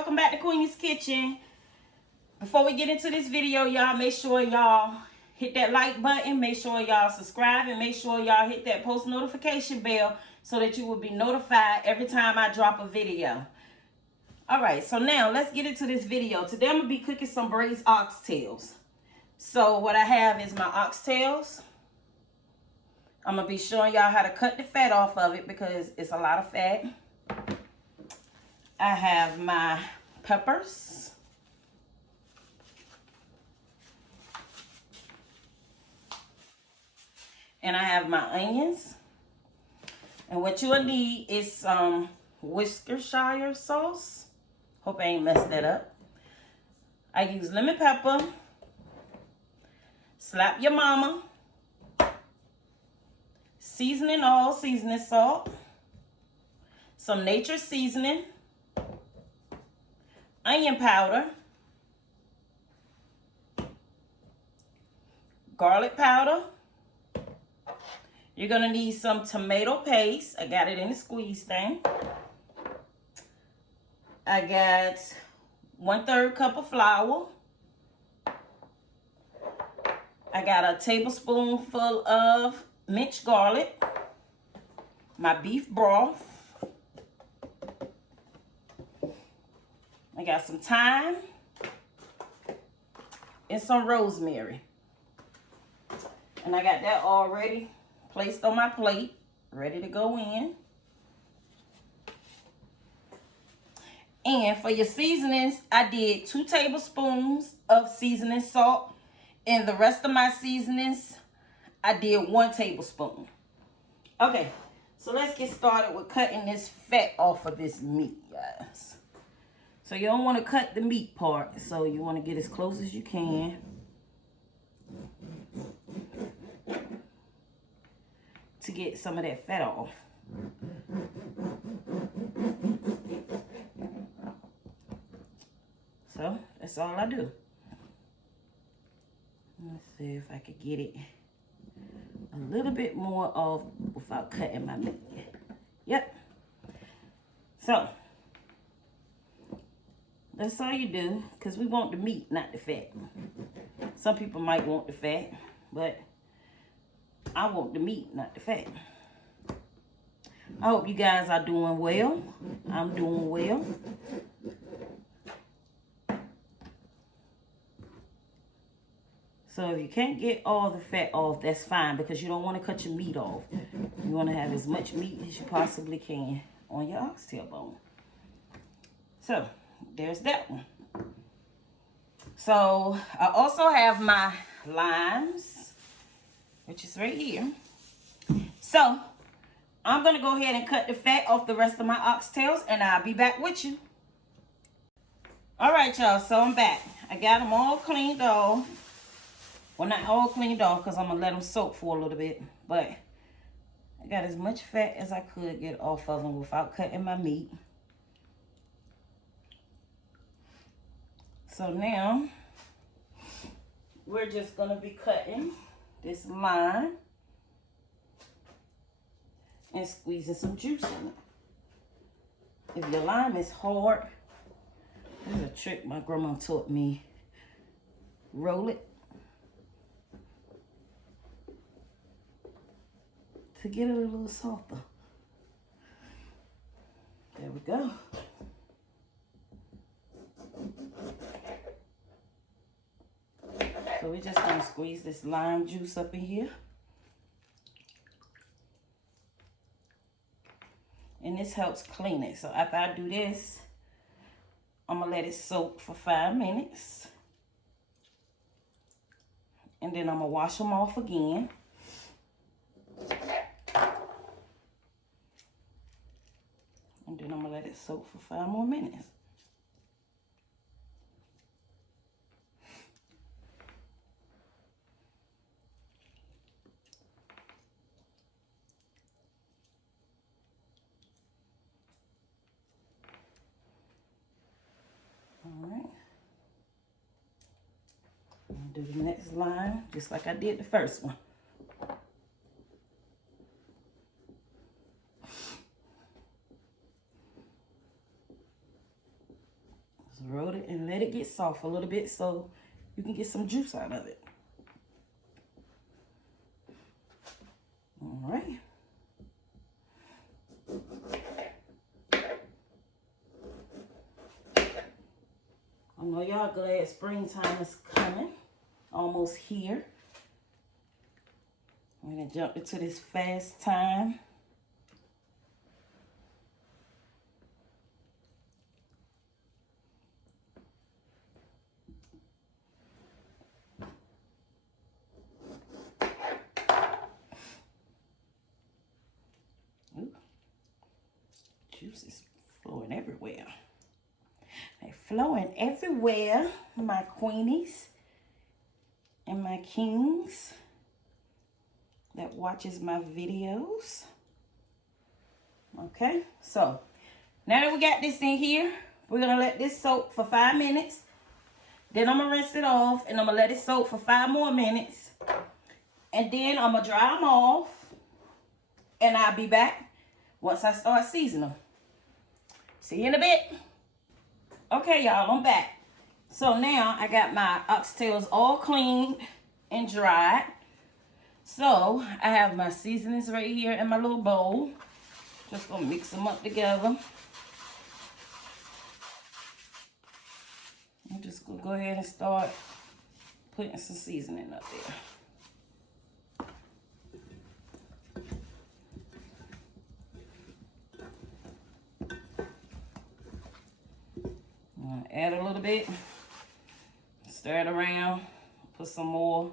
welcome back to Queenie's Kitchen. Before we get into this video, y'all, make sure y'all hit that like button, make sure y'all subscribe, and make sure y'all hit that post notification bell so that you will be notified every time I drop a video. All right, so now let's get into this video. Today I'm gonna be cooking some braised oxtails. So what I have is my oxtails. I'm gonna be showing y'all how to cut the fat off of it because it's a lot of fat. I have my peppers. And I have my onions. And what you will need is some Worcestershire sauce. Hope I ain't messed that up. I use lemon pepper. Slap your mama. Seasoning oil, seasoning salt. Some nature seasoning. Onion powder. Garlic powder. You're going to need some tomato paste. I got it in the squeeze thing. I got 1/3 cup of flour. I got a tablespoonful of minced garlic. My beef broth. I got some thyme and some rosemary. And I got that already placed on my plate, ready to go in. And for your seasonings, I did 2 tablespoons of seasoning salt. And the rest of my seasonings, I did 1 tablespoon. Okay, so let's get started with cutting this fat off of this meat, guys. So you don't want to cut the meat part, so you want to get as close as you can. To get some of that fat off. So that's all I do. Let's see if I could get it a little bit more off without cutting my meat. Yep. So that's all you do, because we want the meat, not the fat. Some people might want the fat, but I want the meat, not the fat. I hope you guys are doing well. I'm doing well. So if you can't get all the fat off, that's fine, because you don't want to cut your meat off. You want to have as much meat as you possibly can on your oxtail bone. So there's that one. So I also have my limes, which is right here. So I'm going to go ahead and cut the fat off the rest of my oxtails, and I'll be back with you. All right, y'all, so I'm back. I got them all cleaned off. Well, not all cleaned off, because I'm going to let them soak for a little bit. But I got as much fat as I could get off of them without cutting my meat. So now we're just going to be cutting this lime and squeezing some juice in it. If your lime is hard, there's a trick my grandma taught me. Roll it to get it a little softer. There we go. So we're just gonna squeeze this lime juice up in here. And this helps clean it. So after I do this, I'm gonna let it soak for 5 minutes. And then I'm gonna wash them off again. And then I'm gonna let it soak for 5 more minutes. Alright. I'll do the next line just like I did the first one. Just roll it and let it get soft a little bit so you can get some juice out of it. All right. I know y'all glad springtime is coming. Almost here. I'm gonna jump into this fast time. Ooh. Juice is flowing everywhere. They're flowing everywhere, my queenies and my kings that watches my videos. Okay, so now that we got this in here, we're gonna let this soak for 5 minutes. Then I'm gonna rinse it off and I'm gonna let it soak for 5 more minutes. And then I'm gonna dry them off and I'll be back once I start seasoning them. See you in a bit. Okay, y'all, I'm back. So now I got my oxtails all cleaned and dried. So I have my seasonings right here in my little bowl. Just gonna mix them up together. I'm just gonna go ahead and start putting some seasoning up there. I'm gonna add a little bit, stir it around, put some more.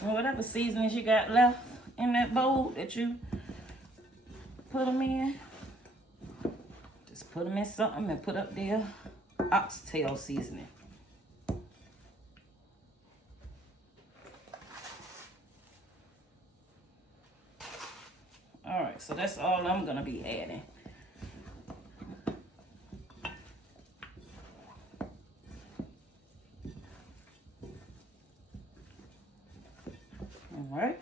And whatever seasonings you got left in that bowl that you put them in, just put them in something and put up there oxtail seasoning. All right, so that's all I'm gonna be adding. All right.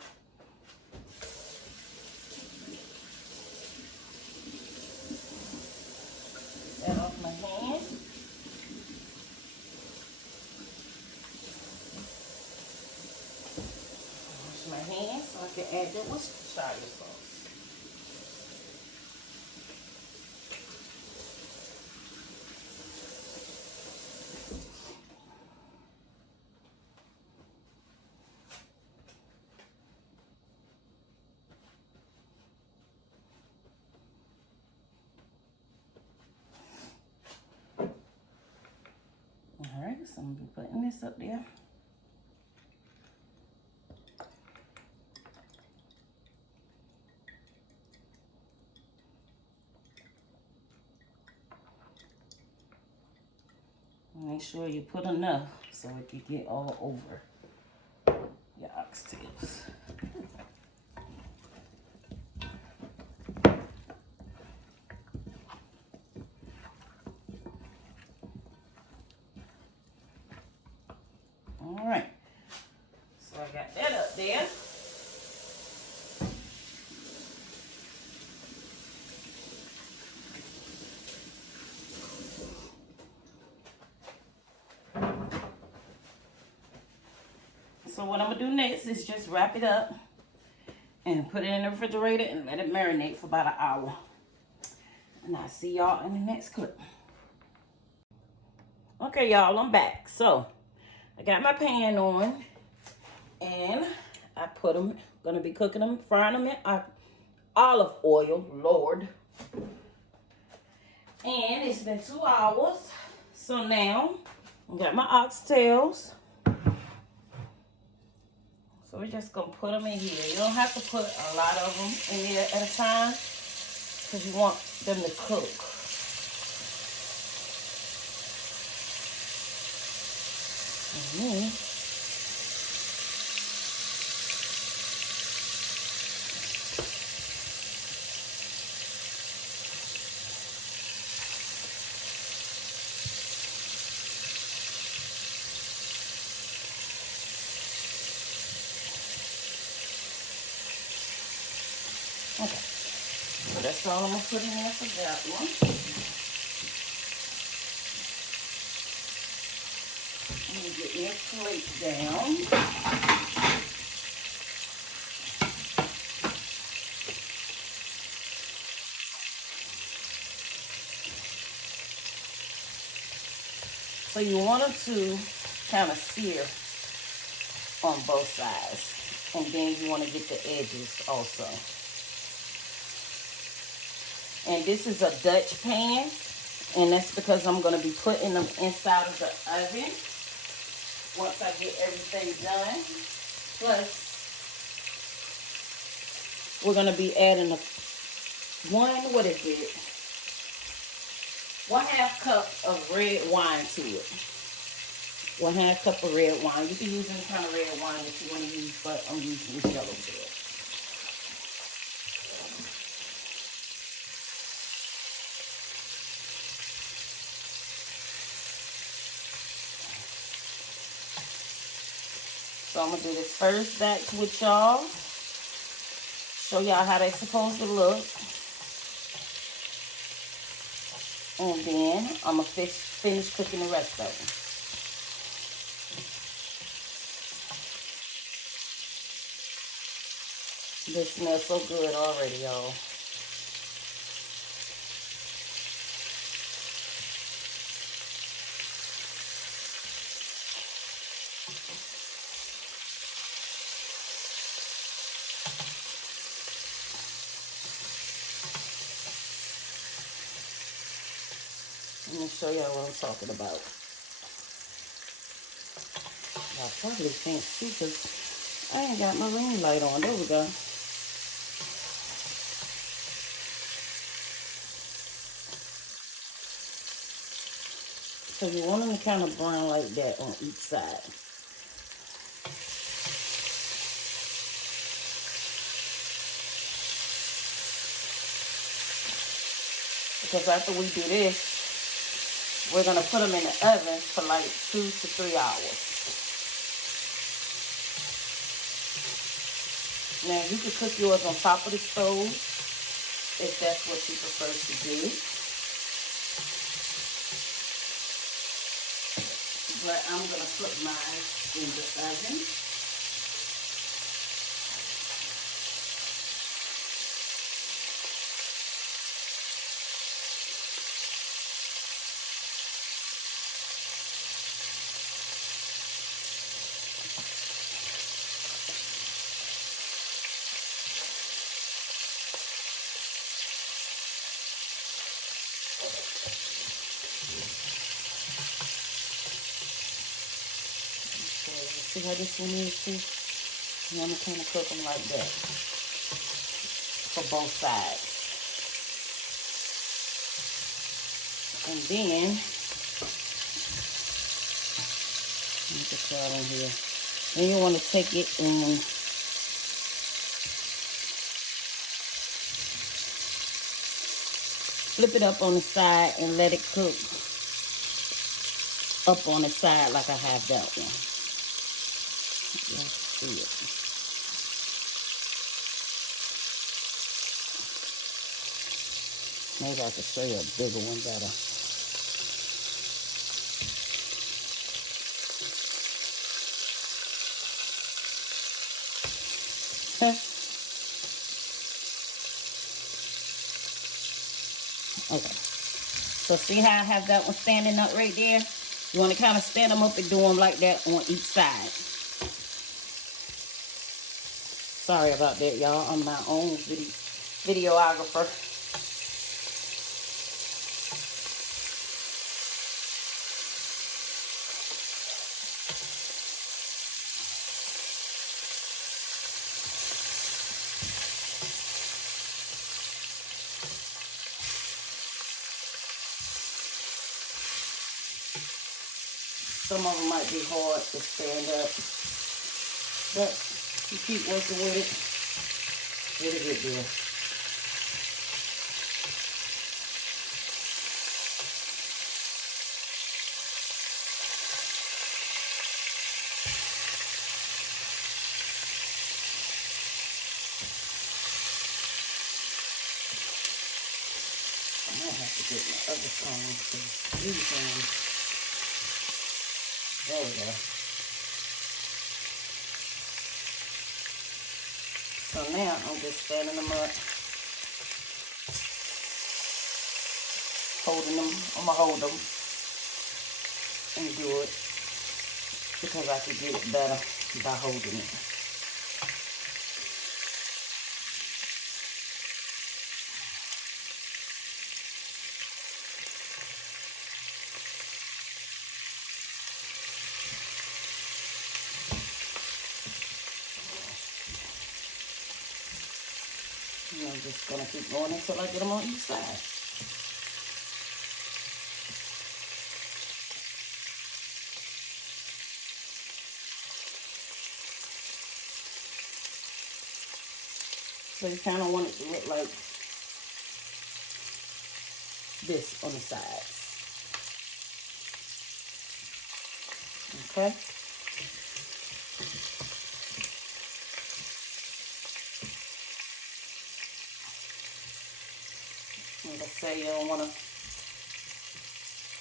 That off my hand. Wash my hands so I can add that Worcestershire sauce. Alright, so I'm going to be putting this up there. Make sure you put enough so it can get all over your oxtails. All right, so I got that up there. So what I'm gonna do next is just wrap it up and put it in the refrigerator and let it marinate for about an hour. And I'll see y'all in the next clip. Okay, y'all, I'm back. So I got my pan on and I put them, gonna be cooking them, frying them in olive oil, Lord. And it's been 2 hours. So now I got my oxtails. So we're just gonna put them in here. You don't have to put a lot of them in there at a time because you want them to cook. And then okay, so that's all I'm gonna put in there for that one. I'm gonna get your plate down. So you want them to kind of sear on both sides, and then you want to get the edges also. And this is a Dutch pan, and that's because I'm going to be putting them inside of the oven once I get everything done. Plus, we're going to be adding a 1/2 cup of red wine to it. 1/2 cup of red wine. You can use any kind of red wine that you want to use, but I'm using this yellowtail. So I'm going to do this first batch with y'all. Show y'all how they're supposed to look. And then I'm going to finish cooking the rest of them. This smells so good already, y'all. Let me show y'all what I'm talking about. Y'all probably can't see because I ain't got my ring light on. There we go. So you want them to kind of brown like that on each side. Because after we do this, we're going to put them in the oven for like 2 to 3 hours. Now, you can cook yours on top of the stove if that's what you prefer to do. But I'm going to put mine in the oven. See how this one is too? You want to kind of cook them like that for both sides. And then, let me put y'all in here. Then you want to take it and flip it up on the side and let it cook up on the side like I have that one. Let's see it. Maybe I could show you a bigger one better. Okay. So see how I have that one standing up right there? You want to kind of stand them up and do them like that on each side. Sorry about that, y'all. I'm my own videographer. Some of them might be hard to stand up, but you keep working with it, it'll get there. I might have to get my other phone to use them. There we go. So now I'm just standing them up, holding them. I'm gonna hold them and do it because I can get it better by holding it. And I'm just gonna keep going until I get them on each side. So you kind of want it to look like this on the sides. Okay. And let's say you don't want to,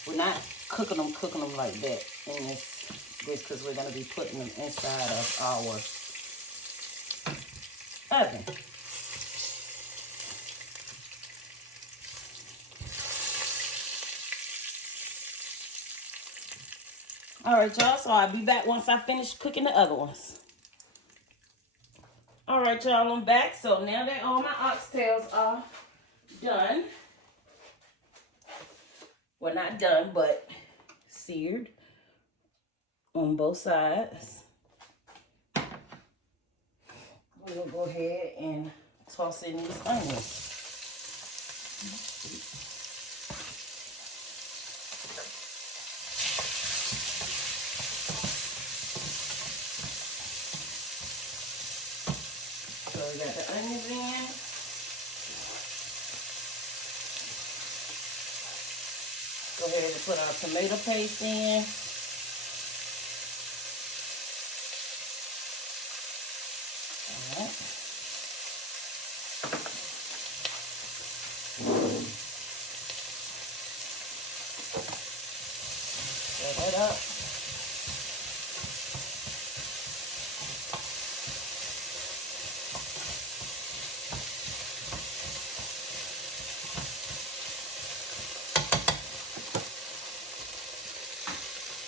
we're not cooking them like that in this because we're going to be putting them inside of our oven. All right, y'all, so I'll be back once I finish cooking the other ones. All right, y'all, I'm back. So now that all my oxtails are done, well, not done, but seared on both sides, we're gonna go ahead and toss in these onions. So we got the onions in. Go ahead and put our tomato paste in. All right. Stir that up.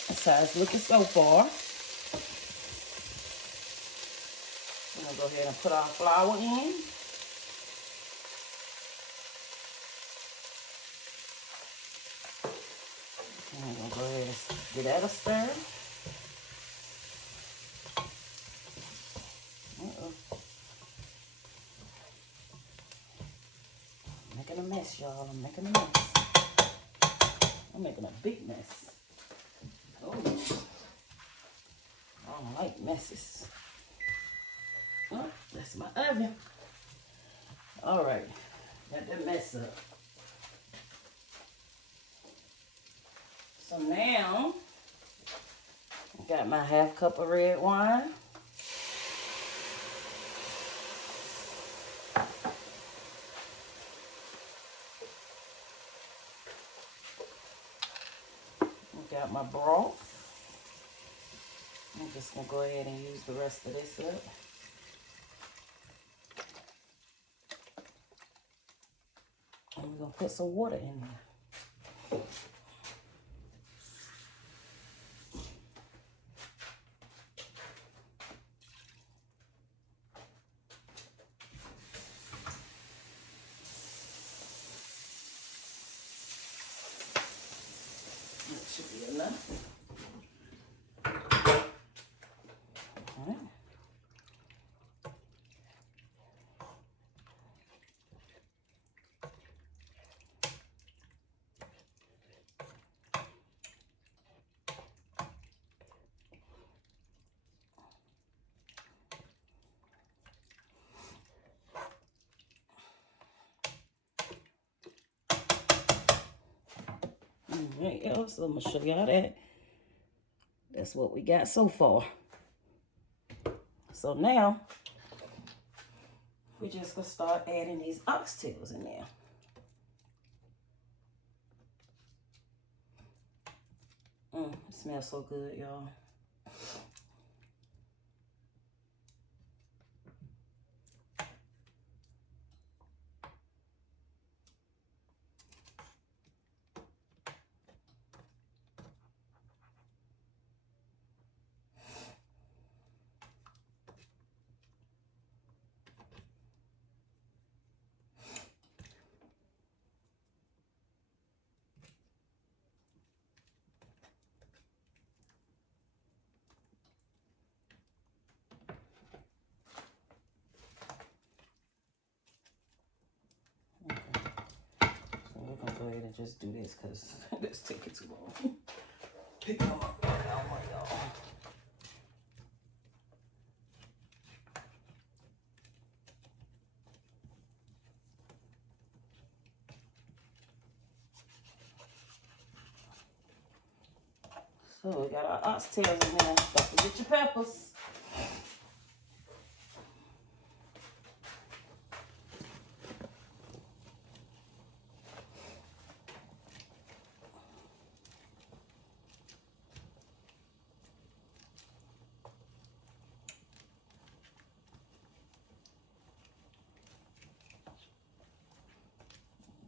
That's how it's looking so far. I'm gonna go ahead and put our flour in. I'm gonna go ahead and give that a stir. I'm making a mess, y'all. I'm making a mess. I'm making a big mess. Oh, I don't like messes. Oh, that's my oven. All right, got that mess up. So now, I got my ½ cup of red wine. Got my broth. I'm just gonna go ahead and use the rest of this up. And we're gonna put some water in there. That should be enough. All right. Alright, y'all, so I'm gonna show y'all that. That's what we got so far. So now, we're just gonna start adding these oxtails in there. It smells so good, y'all. We're gonna go ahead and just do this because this taking too long. Pick them up right out, y'all. So we got our oxtails in there. Don't forget your peppers.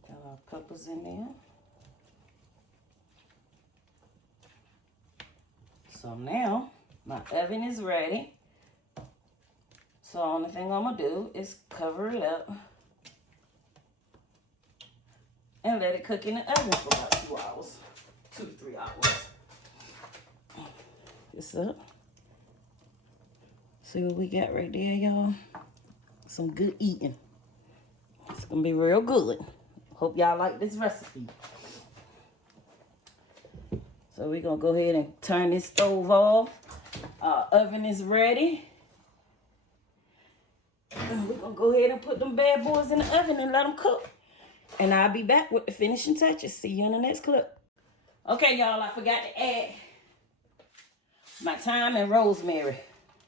Got our peppers in there. So now my oven is ready. So the only thing I'm gonna do is cover it up and let it cook in the oven for about 2 hours, 2 to 3 hours. This up. See what we got right there, y'all? Some good eating. It's gonna be real good. Hope y'all like this recipe. So we're gonna go ahead and turn this stove off. Our oven is ready. And we're gonna go ahead and put them bad boys in the oven and let them cook. And I'll be back with the finishing touches. See you in the next clip. Okay, y'all, I forgot to add my thyme and rosemary.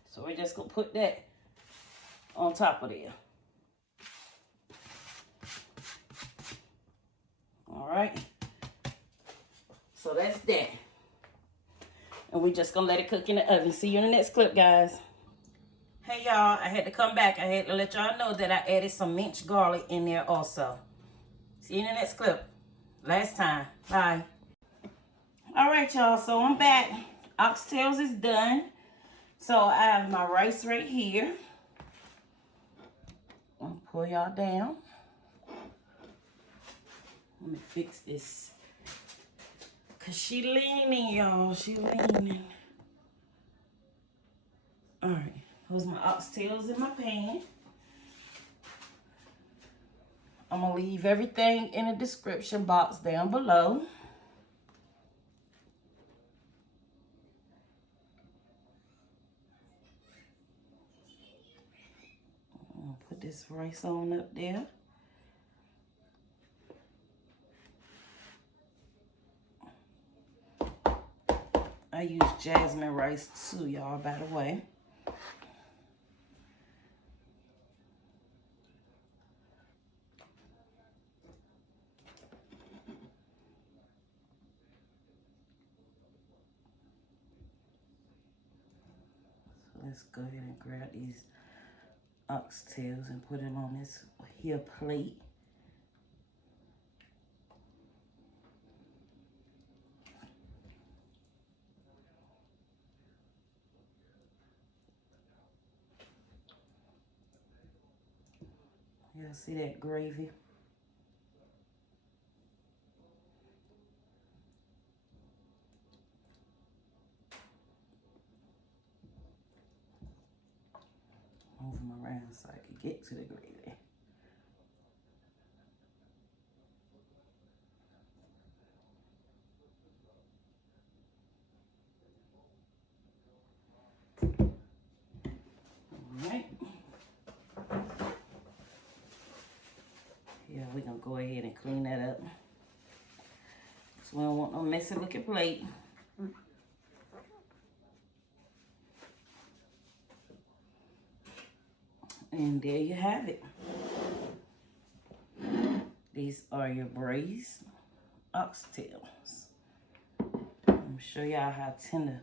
So we're just gonna put that on top of there. All right. So that's that. And we're just gonna let it cook in the oven. See you in the next clip, guys. Hey y'all, I had to come back. I had to let y'all know that I added some minced garlic in there also. See you in the next clip. Last time. Bye. All right, y'all, so I'm back. Oxtails is done. So I have my rice right here. I'll pull y'all down. Let me fix this. Cause she leaning, y'all. She leaning. All right. Those my oxtails in my pan. I'm gonna leave everything in the description box down below. I'm gonna put this rice on up there. I use jasmine rice too, y'all, by the way. So let's go ahead and grab these oxtails and put them on this here plate. Y'all see that gravy? Move them around so I can get to the gravy. Alright. Yeah, we're gonna go ahead and clean that up. So we don't want no messy looking plate. And there you have it. These are your braised oxtails. I'm show y'all how tender.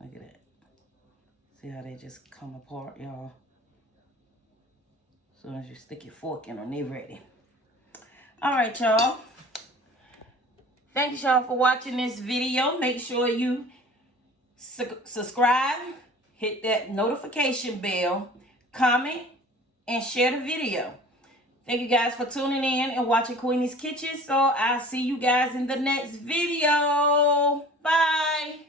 Look at that. See how they just come apart, y'all. As soon as you stick your fork in them, they ready. All right, y'all. Thank y'all for watching this video. Make sure you subscribe, hit that notification bell, comment, and share the video. Thank you guys for tuning in and watching Queenie's Kitchen. So I'll see you guys in the next video. Bye.